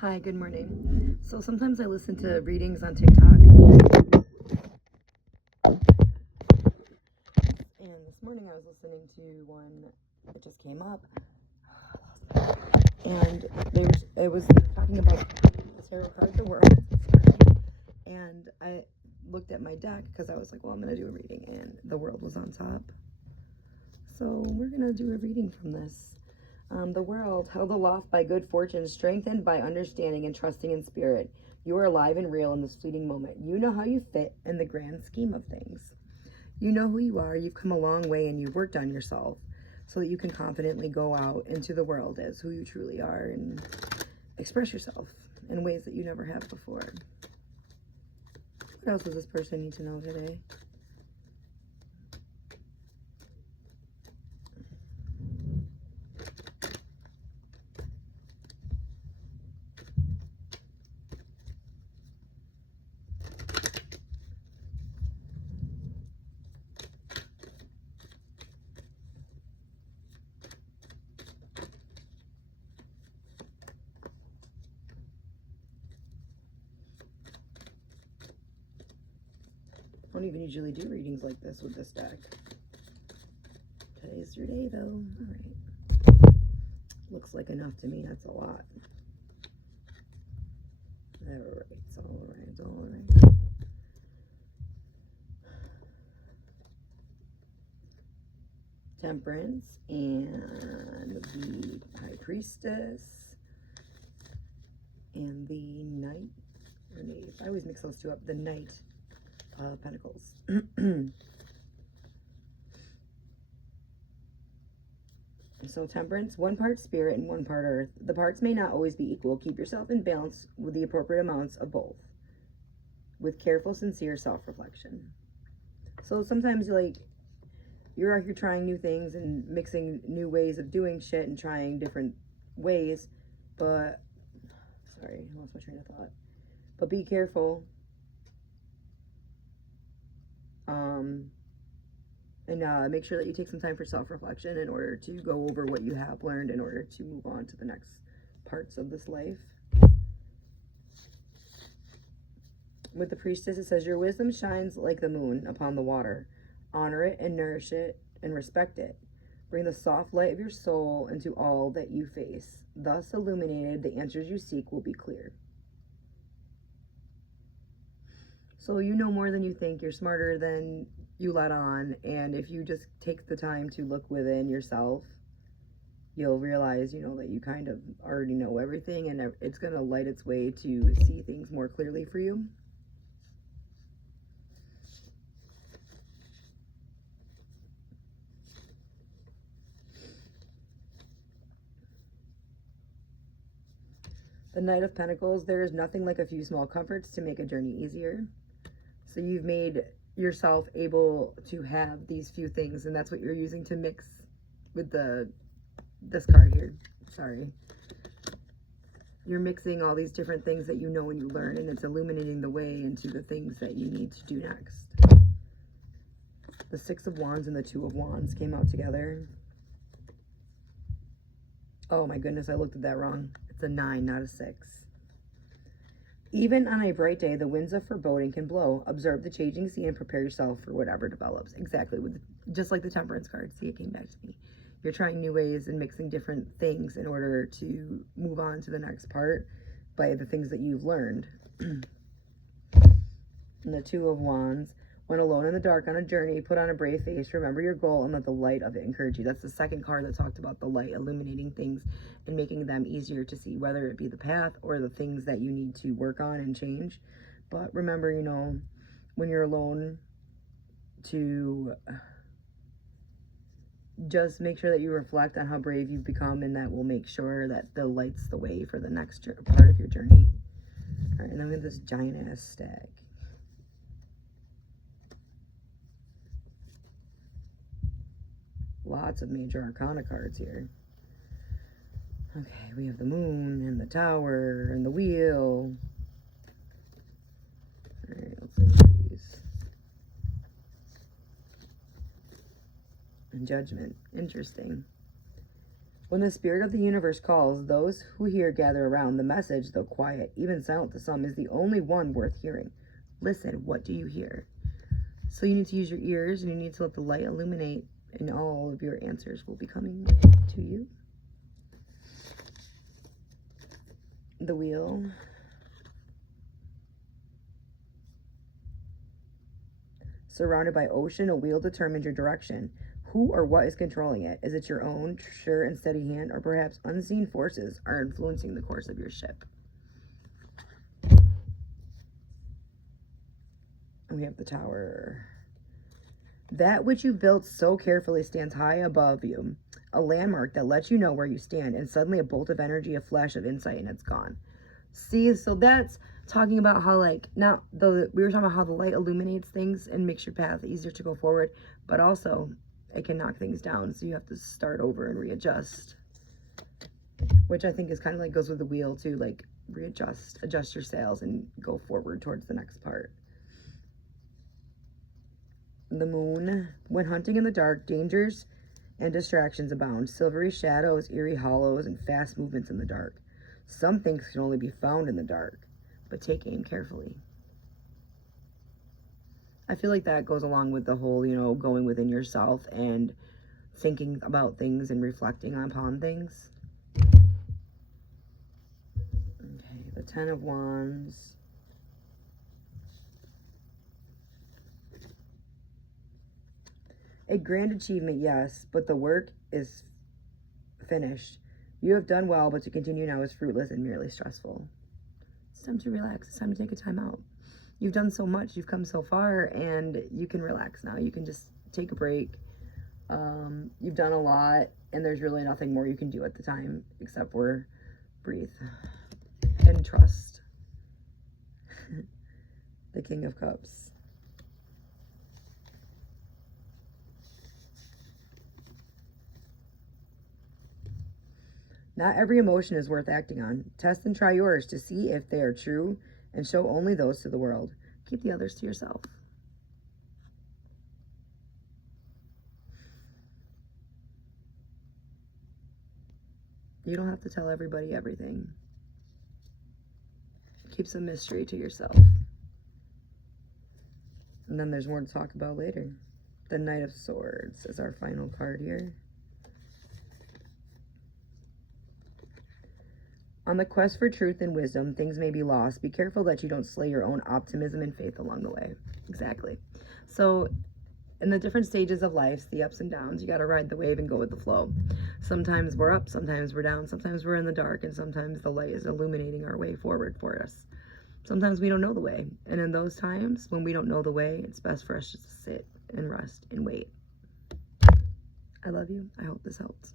Hi, good morning. So sometimes I listen to readings on TikTok, and this morning I was listening to one that just came up, and it was talking about the tarot card, the world. And I looked at my deck because I was like, well, I'm going to do a reading, and the world was on top. So we're going to do a reading from this. The world, held aloft by good fortune, strengthened by understanding and trusting in spirit. You are alive and real in this fleeting moment. You know how you fit in the grand scheme of things. You know who you are. You've come a long way and you've worked on yourself so that you can confidently go out into the world as who you truly are and express yourself in ways that you never have before. What else does this person need to know today? I don't even usually do readings like this with this deck. Today's your day, though. All right. Looks like enough to me. That's a lot. All right. Temperance and the High Priestess and the Knight or Knave. I always mix those two up. The Knight of Pentacles. So Temperance, one part spirit and one part earth. The parts may not always be equal. Keep yourself in balance with the appropriate amounts of both, with careful, sincere self-reflection. So sometimes, like, you're out here trying new things and mixing new ways of doing shit and trying different ways, but, sorry, I lost my train of thought. But be careful. And make sure that you take some time for self-reflection in order to go over what you have learned in order to move on to the next parts of this life. With the Priestess, it says, your wisdom shines like the moon upon the water. Honor it and nourish it and respect it. Bring the soft light of your soul into all that you face. Thus illuminated, the answers you seek will be clear. So you know more than you think. You're smarter than you let on. And if you just take the time to look within yourself, you'll realize, that you kind of already know everything, and it's going to light its way to see things more clearly for you. The Knight of Pentacles, there is nothing like a few small comforts to make a journey easier. So you've made yourself able to have these few things, and that's what you're using to mix with this card here. Sorry. You're mixing all these different things that you know and you learn, and it's illuminating the way into the things that you need to do next. The Six of Wands and the Two of Wands came out together. Oh my goodness, I looked at that wrong. It's a 9, not a 6. Even on a bright day, the winds of foreboding can blow. Observe the changing sea and prepare yourself for whatever develops. Exactly, just like the Temperance card. See, it came back to me. You're trying new ways and mixing different things in order to move on to the next part by the things that you've learned. And the Two of Wands. When alone in the dark on a journey, put on a brave face, remember your goal, and let the light of it encourage you. That's the second card that talked about the light illuminating things and making them easier to see, whether it be the path or the things that you need to work on and change. But remember, when you're alone, to just make sure that you reflect on how brave you've become, and that will make sure that the light's the way for the next part of your journey. All right, and then we have this giant ass stag. Lots of major arcana cards here. Okay, we have the moon and the tower and the wheel. All right, let's look at these. And judgment. Interesting. When the spirit of the universe calls, those who hear gather around. The message, though quiet, even silent to some, is the only one worth hearing. Listen, what do you hear? So you need to use your ears, and you need to let the light illuminate, and all of your answers will be coming to you. The wheel. Surrounded by ocean, a wheel determines your direction. Who or what is controlling it? Is it your own sure and steady hand, or perhaps unseen forces are influencing the course of your ship? And we have the Tower. That which you built so carefully stands high above you, a landmark that lets you know where you stand, and suddenly a bolt of energy, a flash of insight, and it's gone. See, so that's talking about how, like, now we were talking about how the light illuminates things and makes your path easier to go forward, but also it can knock things down, so you have to start over and readjust, which I think is kind of like goes with the wheel too, like adjust your sails and go forward towards the next part. The Moon. When hunting in the dark, dangers and distractions abound. Silvery shadows, eerie hollows, and fast movements in the dark. Some things can only be found in the dark, but take aim carefully. I feel like that goes along with the whole, going within yourself and thinking about things and reflecting upon things. Okay, the Ten of Wands. A grand achievement, yes, but the work is finished. You have done well, but to continue now is fruitless and merely stressful. It's time to relax. It's time to take a time out. You've done so much. You've come so far, and you can relax now. You can just take a break. You've done a lot, and there's really nothing more you can do at the time except for breathe and trust. The King of Cups. Not every emotion is worth acting on. Test and try yours to see if they are true, and show only those to the world. Keep the others to yourself. You don't have to tell everybody everything. Keep some mystery to yourself. And then there's more to talk about later. The Knight of Swords is our final card here. On the quest for truth and wisdom, things may be lost. Be careful that you don't slay your own optimism and faith along the way. Exactly. So in the different stages of life, the ups and downs, you got to ride the wave and go with the flow. Sometimes we're up, sometimes we're down, sometimes we're in the dark, and sometimes the light is illuminating our way forward for us. Sometimes we don't know the way. And in those times, when we don't know the way, it's best for us just to sit and rest and wait. I love you. I hope this helps.